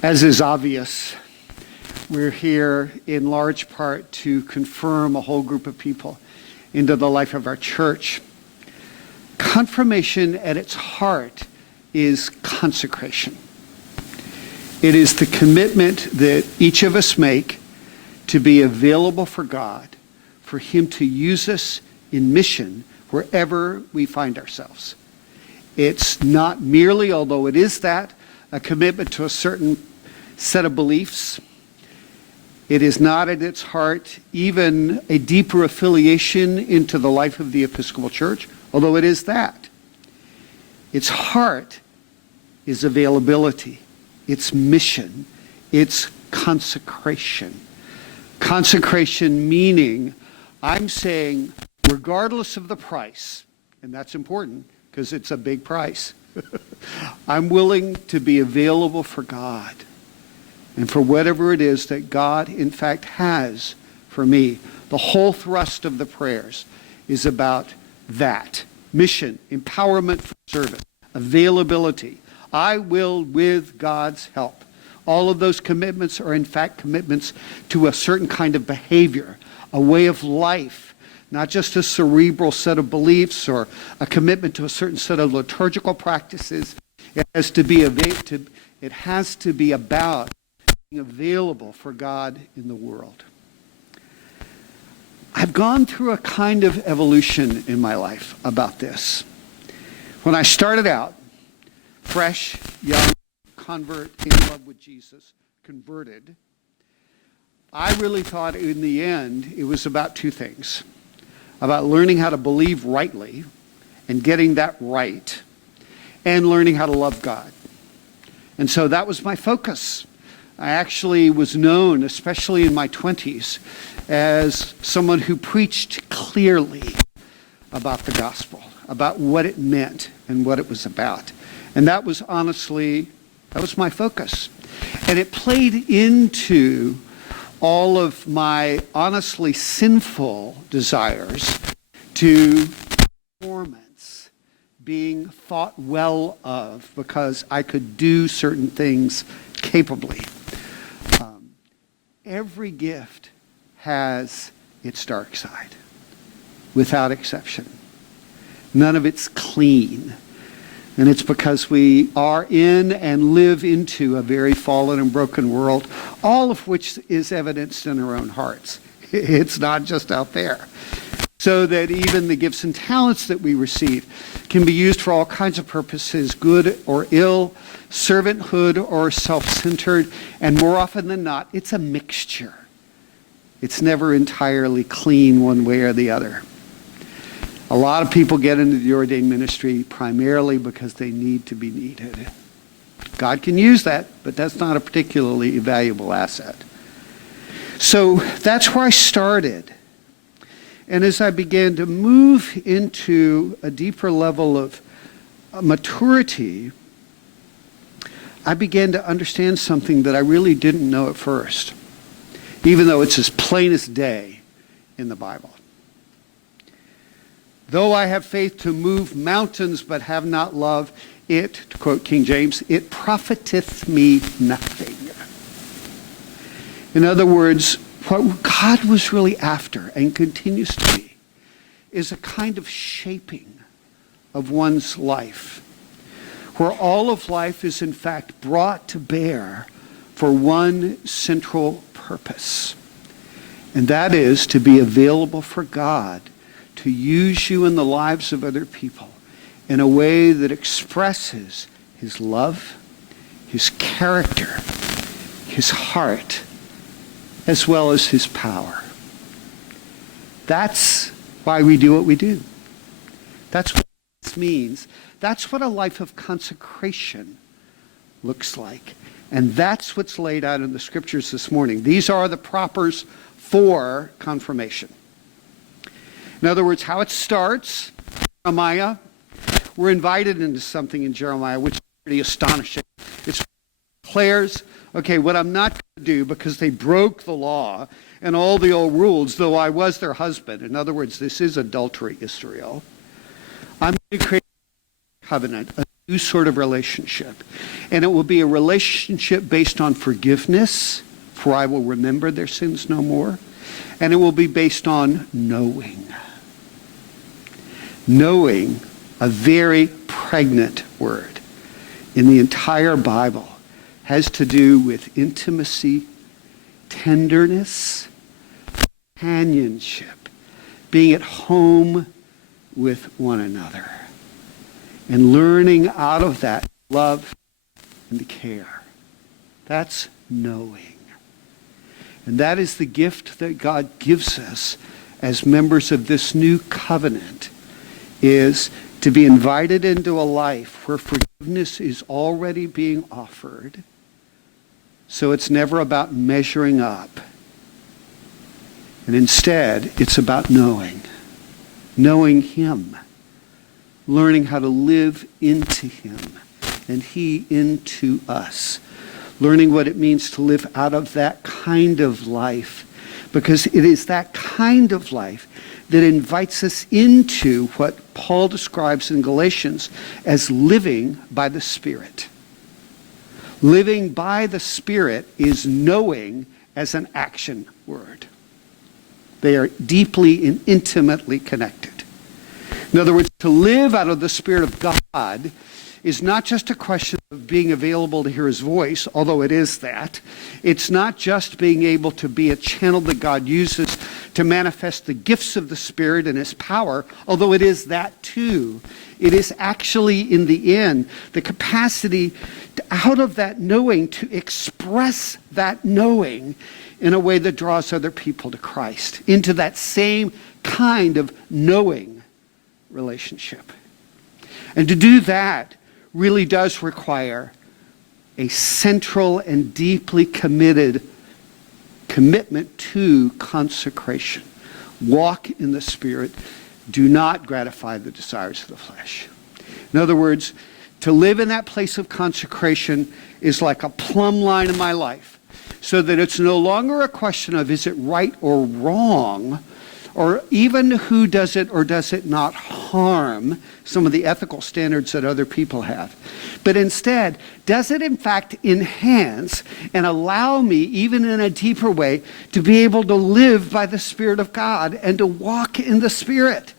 As is obvious, we're here in large part to confirm a whole group of people into the life of our church. Confirmation at its heart is consecration. It is the commitment that each of us make to be available for God, for Him to use us in mission wherever we find ourselves. It's not merely, although it is that, a commitment to a certain set of beliefs. It is not at its heart even a deeper affiliation into the life of the Episcopal Church, although it is that. Its heart is availability, its mission, its consecration. Consecration meaning, I'm saying, regardless of the price, and that's important because it's a big price, I'm willing to be available for God and for whatever it is that God, in fact, has for me. The whole thrust of the prayers is about that. Mission, empowerment for service, availability. I will with God's help. All of those commitments are, in fact, commitments to a certain kind of behavior, a way of life, not just a cerebral set of beliefs or a commitment to a certain set of liturgical practices. It has to be about being available for God in the world. I've gone through a kind of evolution in my life about this. When I started out, fresh, young, convert, in love with Jesus, converted, I really thought in the end it was about two things. About learning how to believe rightly and getting that right, and learning how to love God. And so that was my focus. I actually was known, especially in my 20s, as someone who preached clearly about the gospel, about what it meant and what it was about. And that was my focus. And it played into all of my honestly sinful desires to performance, being thought well of because I could do certain things capably. Every gift has its dark side, without exception. None of it's clean. And it's because we are in and live into a very fallen and broken world, all of which is evidenced in our own hearts. It's not just out there. So that even the gifts and talents that we receive can be used for all kinds of purposes, good or ill, servanthood or self-centered, and more often than not, it's a mixture. It's never entirely clean one way or the other. A lot of people get into the ordained ministry primarily because they need to be needed. God can use that, but that's not a particularly valuable asset. So that's where I started. And as I began to move into a deeper level of maturity, I began to understand something that I really didn't know at first, even though it's as plain as day in the Bible. Though I have faith to move mountains but have not love, it, to quote King James, it profiteth me nothing. In other words, what God was really after and continues to be is a kind of shaping of one's life, where all of life is in fact brought to bear for one central purpose, and that is to be available for God to use you in the lives of other people in a way that expresses His love, His character, His heart, as well as His power. That's why we do what we do. That's what this means. That's what a life of consecration looks like. And that's what's laid out in the scriptures this morning. These are the propers for confirmation. In other words, how it starts, Jeremiah, we're invited into something in Jeremiah which is pretty astonishing. It declares, okay, what I'm not going to do because they broke the law and all the old rules, though I was their husband. In other words, this is adultery, Israel. I'm going to create a covenant, a new sort of relationship. And it will be a relationship based on forgiveness, for I will remember their sins no more. And it will be based on knowing. Knowing, a very pregnant word in the entire Bible, has to do with intimacy, tenderness, companionship, being at home with one another, and learning out of that love and care. That's knowing. And that is the gift that God gives us as members of this new covenant, is to be invited into a life where forgiveness is already being offered. So it's never about measuring up. And instead, it's about knowing. Knowing him. Learning how to live into him. And he into us. Learning what it means to live out of that kind of life. Because it is that kind of life that invites us into what Paul describes in Galatians as living by the Spirit. Living by the Spirit is knowing as an action word. They are deeply and intimately connected. In other words, to live out of the Spirit of God is not just a question of being available to hear his voice, although it is that. It's not just being able to be a channel that God uses to manifest the gifts of the Spirit and his power, although it is that too. It is actually, in the end, the capacity to, out of that knowing, to express that knowing in a way that draws other people to Christ, into that same kind of knowing relationship. And to do that really does require a central and deeply committed commitment to consecration. Walk in the Spirit. Do not gratify the desires of the flesh. In other words, to live in that place of consecration is like a plumb line in my life, so that it's no longer a question of is it right or wrong, or even who does it or does it not harm some of the ethical standards that other people have. But instead, does it in fact enhance and allow me, even in a deeper way, to be able to live by the Spirit of God and to walk in the Spirit?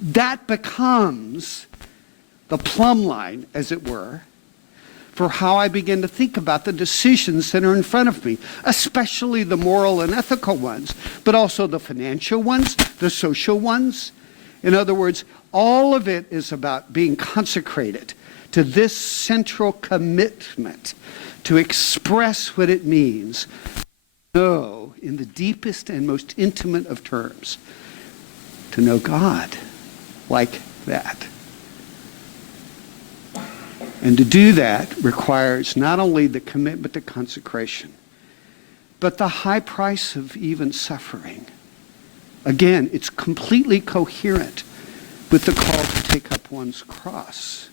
That becomes the plumb line, as it were, for how I begin to think about the decisions that are in front of me, especially the moral and ethical ones, but also the financial ones, the social ones. In other words, all of it is about being consecrated to this central commitment to express what it means to know, in the deepest and most intimate of terms, to know God like that. And to do that requires not only the commitment to consecration, but the high price of even suffering. Again, it's completely coherent with the call to take up one's cross.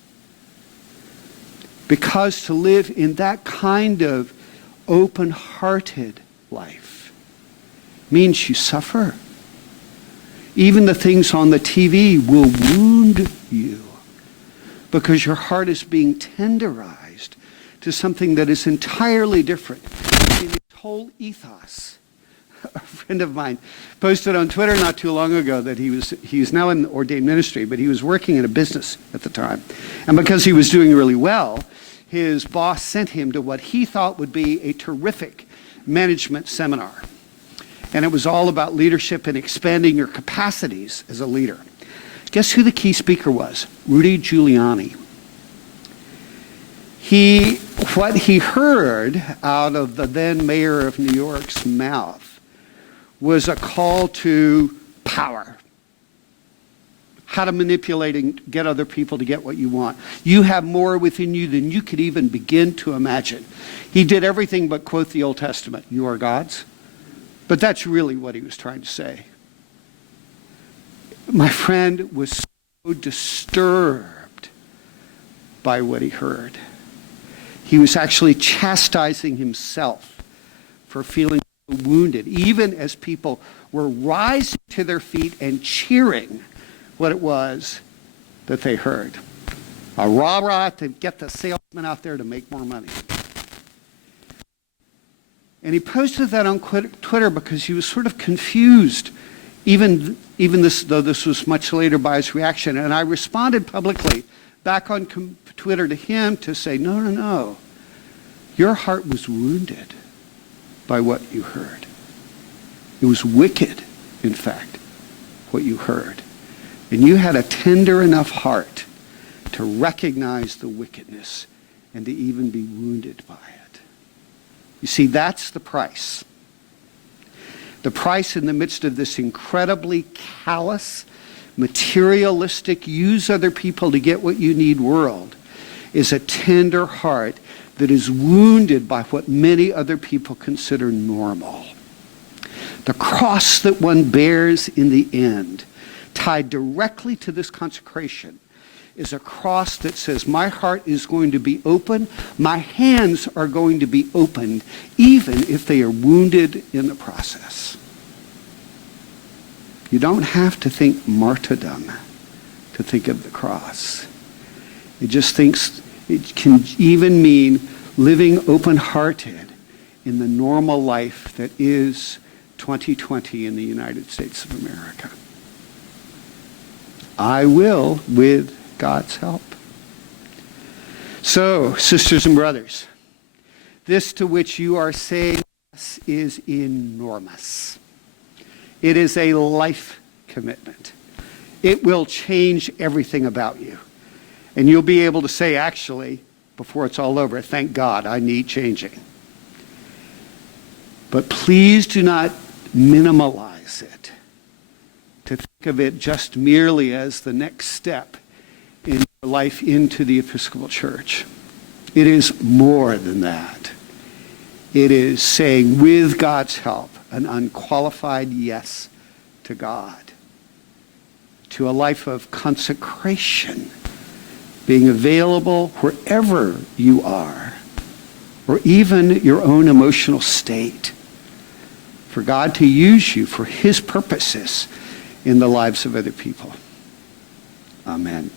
Because to live in that kind of open-hearted life means you suffer. Even the things on the TV will wound you, because your heart is being tenderized to something that is entirely different in its whole ethos. A friend of mine posted on Twitter not too long ago that he's now in ordained ministry, but he was working in a business at the time. And because he was doing really well, his boss sent him to what he thought would be a terrific management seminar. And it was all about leadership and expanding your capacities as a leader. Guess who the key speaker was? Rudy Giuliani. What he heard out of the then mayor of New York's mouth was a call to power. How to manipulate and get other people to get what you want. You have more within you than you could even begin to imagine. He did everything but quote the Old Testament. You are God's. But that's really what he was trying to say. My friend was so disturbed by what he heard. He was actually chastising himself for feeling wounded, even as people were rising to their feet and cheering what it was that they heard. A rah-rah to get the salesman out there to make more money. And he posted that on Twitter because he was sort of confused, even though this was much later, by his reaction. And I responded publicly back on Twitter to him to say, no. Your heart was wounded by what you heard. It was wicked, in fact, what you heard. And you had a tender enough heart to recognize the wickedness and to even be wounded by it. You see, that's the price. The price in the midst of this incredibly callous, materialistic, use other people to get what you need world is a tender heart that is wounded by what many other people consider normal. The cross that one bears in the end, tied directly to this consecration, is a cross that says, my heart is going to be open, my hands are going to be opened, even if they are wounded in the process. You don't have to think martyrdom to think of the cross. It just thinks it can even mean living open-hearted in the normal life that is 2020 in the United States of America. I will with God's help. So, sisters and brothers, this to which you are saying yes is enormous. It is a life commitment. It will change everything about you. And you'll be able to say, actually, before it's all over, thank God, I need changing. But please do not minimalize it, to think of it just merely as the next step in your life into the Episcopal Church. It is more than that. It is saying, with God's help, an unqualified yes to God, to a life of consecration, being available wherever you are, or even your own emotional state, for God to use you for his purposes in the lives of other people. Amen.